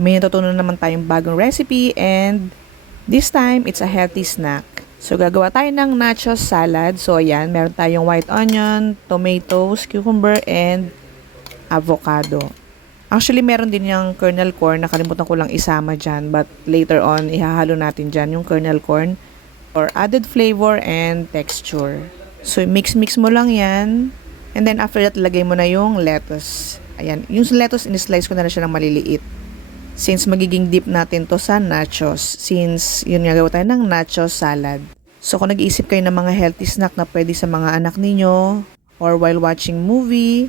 May natutunan naman tayong bagong recipe and this time, it's a healthy snack. So, gagawa tayo ng nachos salad. So, ayan, meron tayong white onion, tomatoes, cucumber, and avocado. Actually, meron din yung kernel corn. Nakalimutan ko lang isama dyan. But later on, ihahalo natin dyan yung kernel corn for added flavor and texture. So, mix-mix mo lang yan. And then, after that, lagay mo na yung lettuce. Ayan, yung lettuce, in-slice ko na siya ng maliliit. Since magiging dip natin to sa nachos. Since yun nga gawa tayo ng nachos salad. So kung nag-iisip kayo ng mga healthy snack na pwede sa mga anak ninyo or while watching movie,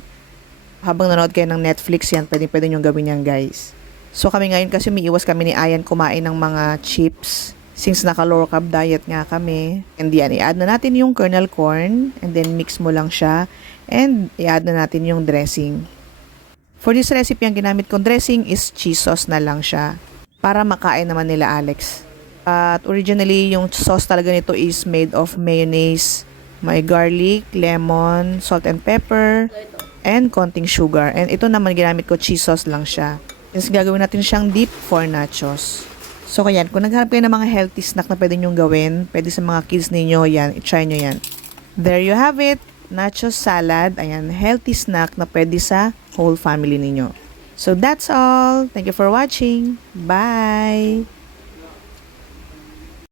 habang nanood kayo ng Netflix yan, pwede nyo gawin yan guys. So kami ngayon kasi umiiwas kami ni Ayan kumain ng mga chips. Since naka-low carb diet nga kami. And yan, i-add na natin yung kernel corn and then mix mo lang siya and i-add na natin yung dressing. For this recipe, ang ginamit kong dressing is cheese sauce na lang siya para makain naman nila Alex. At originally, yung sauce talaga nito is made of mayonnaise, may garlic, lemon, salt and pepper, and konting sugar. And ito naman ginamit ko cheese sauce lang siya. Since gagawin natin siyang dip for nachos. So kaya kung naghanap kayo ng mga healthy snack na pwede nyong gawin, pwede sa mga kids ninyo, yan, i-try nyo yan. There you have it. Nachos salad, ayan, healthy snack na pwede sa whole family ninyo. So that's all. Thank you for watching. Bye!